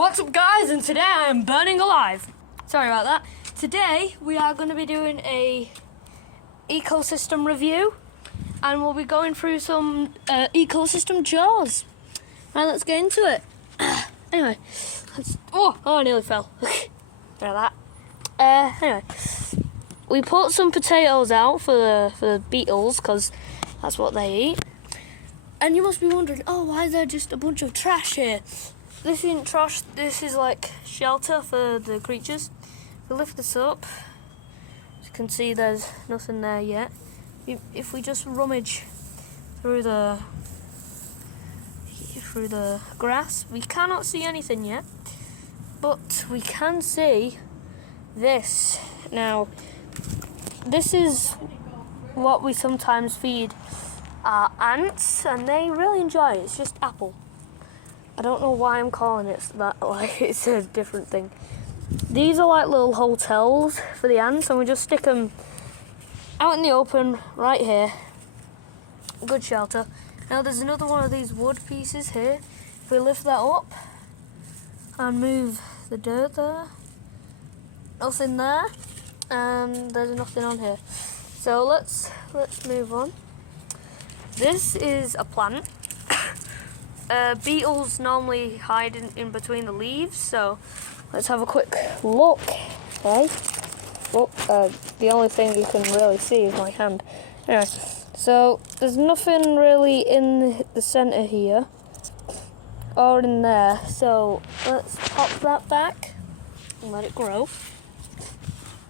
What's up, guys? And today I am burning alive. Sorry about that. Today we are going to be doing a ecosystem review, and we'll be going through some ecosystem jaws. Right, let's get into it. Anyway, I nearly fell. About that. Anyway, we put some potatoes out for the beetles because that's what they eat. And you must be wondering, why is there just a bunch of trash here? This isn't trash, this is like shelter for the creatures. We lift this up, as you can see there's nothing there yet. If we just rummage through the grass, we cannot see anything yet, but we can see this. Now, this is what we sometimes feed our ants, and they really enjoy it. It's just apple. I don't know why I'm calling it that, like it's a different thing. These are like little hotels for the ants, and we just stick them out in the open right here. Good shelter. Now there's another one of these wood pieces here. If we lift that up and move the dirt there, nothing there, and there's nothing on here. So let's move on. This is a plant. Beetles normally hide in between the leaves, so let's have a quick look. Okay. The only thing you can really see is my hand. Anyway, so there's nothing really in the centre here or in there. So let's pop that back and let it grow.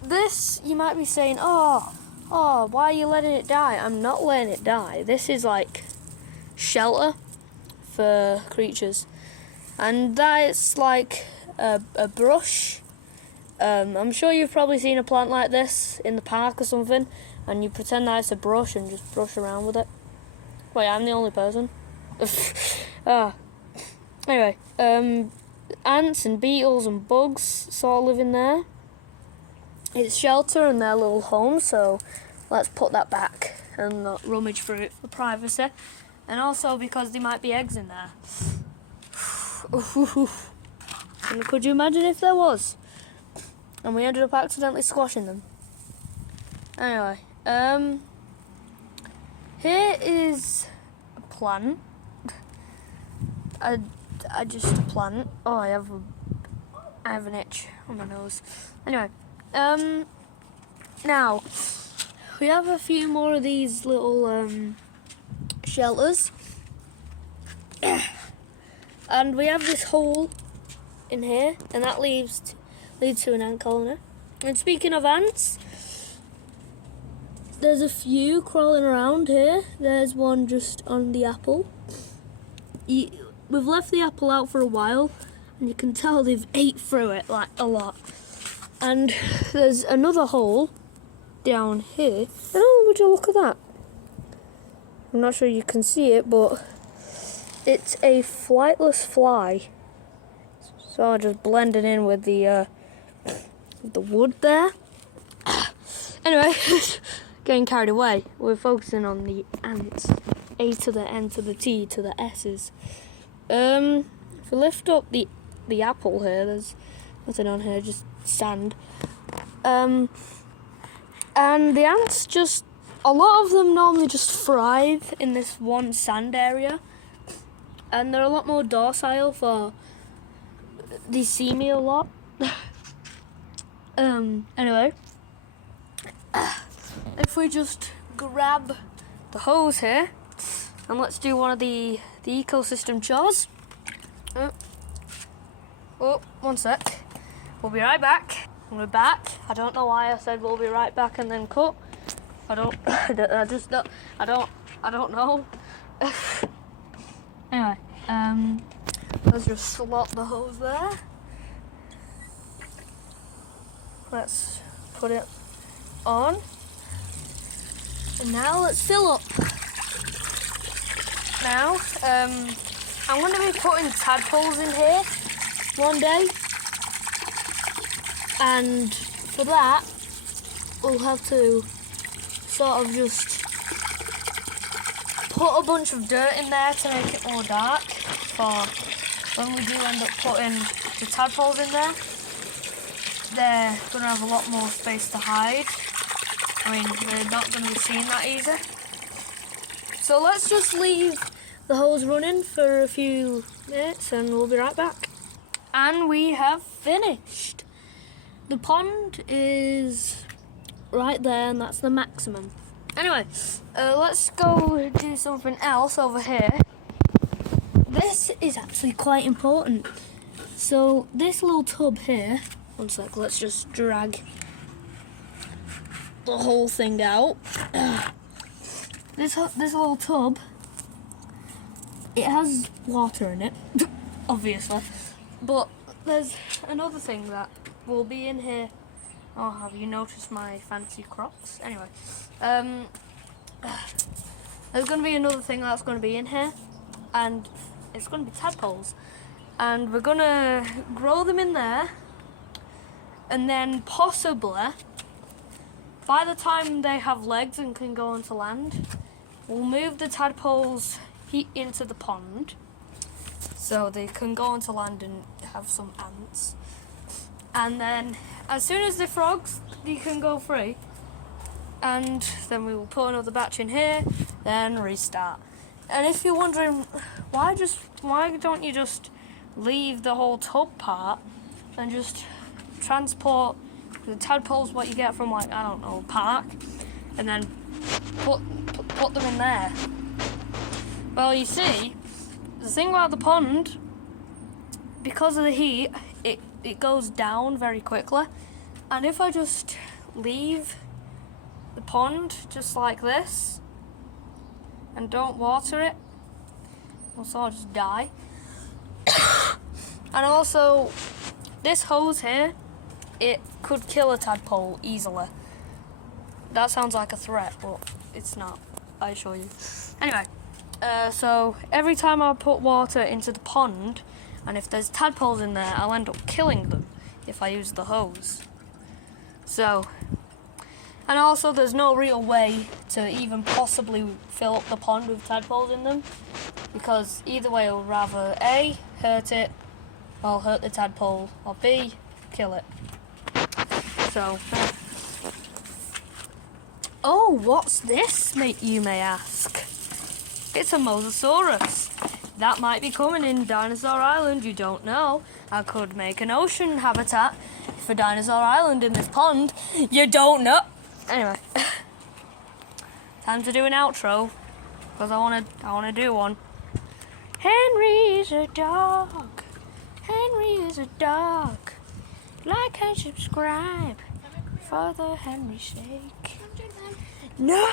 This, you might be saying, oh, why are you letting it die? I'm not letting it die. This is like shelter for creatures, and that's like a brush. I'm sure you've probably seen a plant like this in the park or something, and you pretend that it's a brush and just brush around with it. Wait, I'm the only person. Anyway, ants and beetles and bugs sort of live in there. It's shelter and their little home, so let's put that back and not rummage through it for privacy. And also because there might be eggs in there. And could you imagine if there was? And we ended up accidentally squashing them. Anyway, here is a plant. Just a plant. Oh, I have an itch on my nose. Anyway, now we have a few more of these little shelters, and we have this hole in here, and that leads to an ant colony. And speaking of ants, there's a few crawling around here. There's one just on the apple. We've left the apple out for a while, and you can tell they've ate through it like a lot. And there's another hole down here. And would you look at that? I'm not sure you can see it, but it's a flightless fly. So I just blended in with the wood there. Anyway, getting carried away. We're focusing on the ants. A to the N to the T to the S's. If we lift up the apple here, there's nothing on here, just sand. And the ants a lot of them normally just thrive in this one sand area, and they're a lot more docile for they see me a lot. Anyway, if we just grab the hose here and let's do one of the ecosystem chores. One sec. We'll be right back. And we're back. I don't know why I said we'll be right back and then cut. I don't know. Anyway, let's just slot the hose there. Let's put it on. And now let's fill up. Now, I'm going to be putting tadpoles in here one day. And for that, we'll have to sort of just put a bunch of dirt in there to make it more dark for when we do end up putting the tadpoles in there, they're going to have a lot more space to hide. I mean, they're not going to be seen that easy. So let's just leave the hose running for a few minutes and we'll be right back. And we have finished. The pond is right there and that's the maximum. Anyway, let's go do something else over here. This is actually quite important. So this little tub here, one sec, let's just drag the whole thing out. This little tub, it has water in it, obviously, but there's another thing that will be in here. Oh, have you noticed my fancy Crocs? Anyway, there's going to be another thing that's going to be in here, and it's going to be tadpoles, and we're going to grow them in there, and then possibly, by the time they have legs and can go onto land, we'll move the tadpoles into the pond, so they can go onto land and have some ants. And then, as soon as they're frogs, they can go free. And then we will put another batch in here, then restart. And if you're wondering, why don't you just leave the whole tub part and just transport the tadpoles, what you get from, like, I don't know, a park, and then put them in there? Well, you see, the thing about the pond, because of the heat, it goes down very quickly, and if I just leave the pond just like this and don't water it, I'll sort of just die. And also, this hose here, it could kill a tadpole easily. That sounds like a threat, but it's not, I assure you. Anyway, so every time I put water into the pond, and if there's tadpoles in there, I'll end up killing them if I use the hose. So, and also there's no real way to even possibly fill up the pond with tadpoles in them, because either way I'll rather A, hurt it, or hurt the tadpole, or B, kill it. So, oh, what's this, you may ask? It's a Mosasaurus. That might be coming in Dinosaur Island, you don't know. I could make an ocean habitat for Dinosaur Island in this pond. You don't know. Anyway, time to do an outro, because I wanna do one. Henry's a dog. Henry is a dog. Like and subscribe for the Henry sake. No.